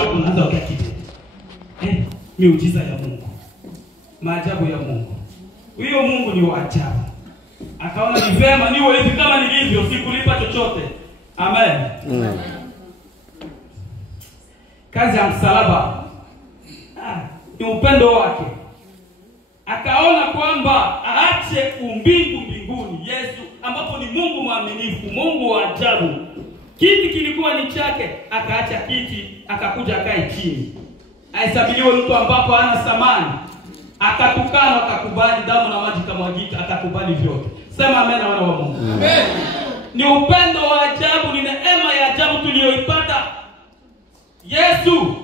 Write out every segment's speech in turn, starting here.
bado unaanza ukakiti. Miujiza ya Mungu. Maajabu ya Mungu. Huyo Mungu ni wa ajabu. Akaona ni vema niwe hivi kama nilivyo, sikulipa chochote. Amen. Kazi ya msalaba ni upendo wake. Akaona kwamba aache umbingu mbinguni, Yesu ambapo ni Mungu mwaminifu, Mungu wa ajabu. Kiti kilikuwa ni chake, akaacha kiti, akakuja akae chini. Aisabiliwe mtu ambapo hana thamani. Akatukana, akakubali, damu na maji kamwagika, akakubali vyote. Sema amen wana wa Mungu. Amen. Ni upendo wa ajabu, ni neema ya ajabu tuliyoipata. Yesu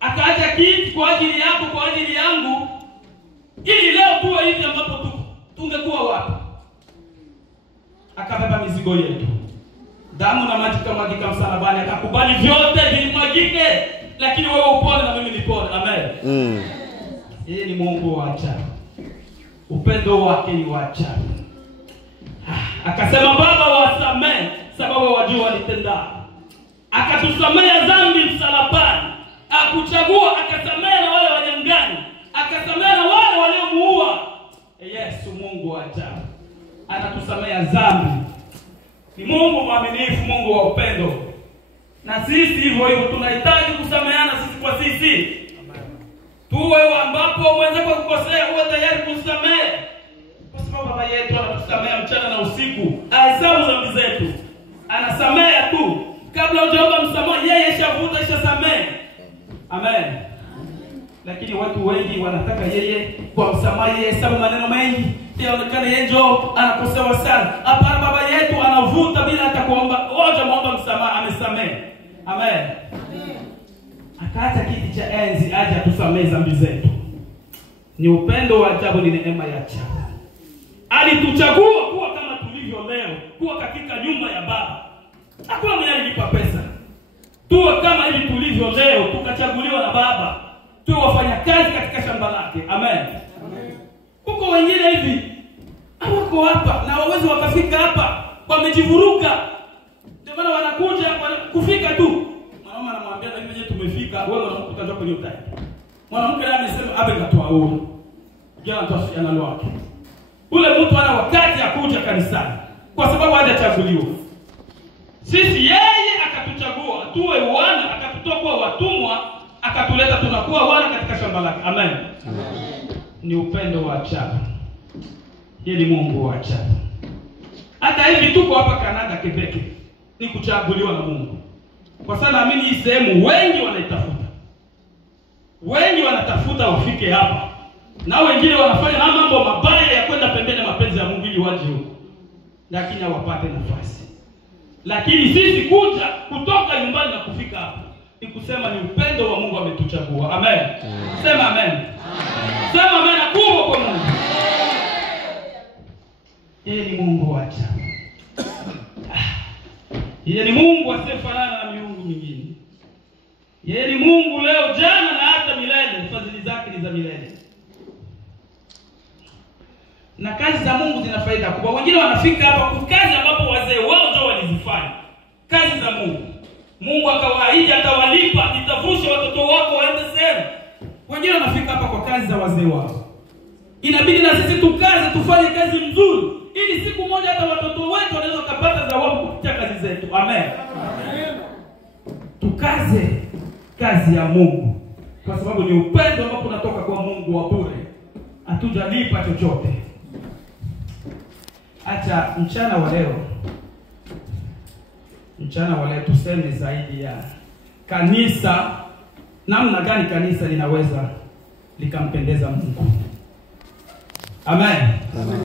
akaacha kiti kwa ajili yako, kwa ajili yangu, ili leo tuwe hivi ambapo tungekuwa wapi. Akabeba mizigo yetu. Damu na maji kamwagika msalabani, akakubali vyote vilimwagike, lakini wewe upone na mimi nipone. Amen. Yeye ni Mungu wa ajabu. Upendo wake ni wa ajabu. Akasema Baba wasamehe sababu wajua walitenda. Akatusamea dhambi msalabani. Akuchagua akasamea na wale wanyang'anyi. Akasamea na wale waliomuua. Yesu Mungu wa ajabu. Anatusamea dhambi. Ni Mungu mwaminifu, Mungu wa upendo. Na sisi hivyo hivyo tunahitaji kusameheana sisi kwa sisi. Tuwe ambapo mwenzako kukosea uwe tayari kusamehe. Kwa sababu Baba yetu anatusamea mchana na usiku. Ahesabu dhambi zetu. Anasamea tu. Kabla hujaomba msamaha yeye shavuta shasamehe. Amen. Lakini watu wengi wanataka yeye kwa msamaha yeye hesabu maneno mengi. Yaonekana yeye ndio anakosewa sana. Hapana, Baba yetu anavuta bila hata kuomba. Wote muomba msamaha, amesamehe. Amen. Akaacha kiti cha enzi aje atusamehe dhambi zetu. Ni upendo wa ajabu, ni neema ya ajabu. Alituchagua kuwa kama tulivyo leo, kuwa katika nyumba ya Baba. Hakuna mwenye alilipa pesa. Tuwe kama hivi tulivyo leo, tukachaguliwa na Baba. Tuwe wafanyakazi katika shamba lake. Amen. Huko wengine hivi hawako hapa na wawezi wakafika hapa, wamejivuruga. Ndio maana wanakuja kufika tu. Mwanaume anamwambia na mimi tumefika, wewe mwanamke utaanza kwenye utai. Mwanamke naye amesema abe katoa huo. Jana tuasiana lwake. Ule mtu ana wakati akuja kanisani kwa sababu hajachaguliwa. Sisi yeye akatuchagua tuwe wana, akatutoa kuwa watumwa, akatuleta tunakuwa wana katika shamba lake. Amen. Ni upendo wa ajabu. Yeye ni Mungu wa ajabu. Hata hivi tuko hapa Canada, Quebec, ni kuchaguliwa na Mungu. Kwa sababu naamini hii sehemu wengi wanaitafuta. Wengi wanatafuta wafike hapa. Na wengine wanafanya na mambo mabaya ya kwenda pembeni mapenzi ya Mungu ili waje huko. Lakini hawapate nafasi. Lakini sisi kuja kutoka nyumbani na kufika hapa ni kusema ni upendo wa Mungu ametuchagua. Amen. Sema amen. Sema amen kubwa kwa Mungu. Yeye ni Mungu wa ajabu. Yeye ni Mungu asiyefanana na miungu mingine. Yeye ni Mungu leo, jana na hata milele. Fadhili zake ni za milele. Na kazi za Mungu zina faida kubwa. Wengine wanafika hapa kwa kazi ambapo wazee wao ndio walizifanya. Kazi za Mungu. Mungu akawaahidi atawalipa, nitavusha watoto wako waende sehemu. Wengine wanafika hapa kwa kazi za wazee wao. Inabidi na sisi tukaze, tufanye kazi nzuri ili siku moja hata watoto wetu wanaweza kupata thawabu kupitia kazi zetu. Amen. Amen. Tukaze kazi ya Mungu kwa sababu ni upendo ambao unatoka kwa Mungu wa bure. Hatujalipa chochote. Acha mchana wa leo tuseme zaidi ya kanisa, namna gani kanisa linaweza likampendeza Mungu. Amen. Amen.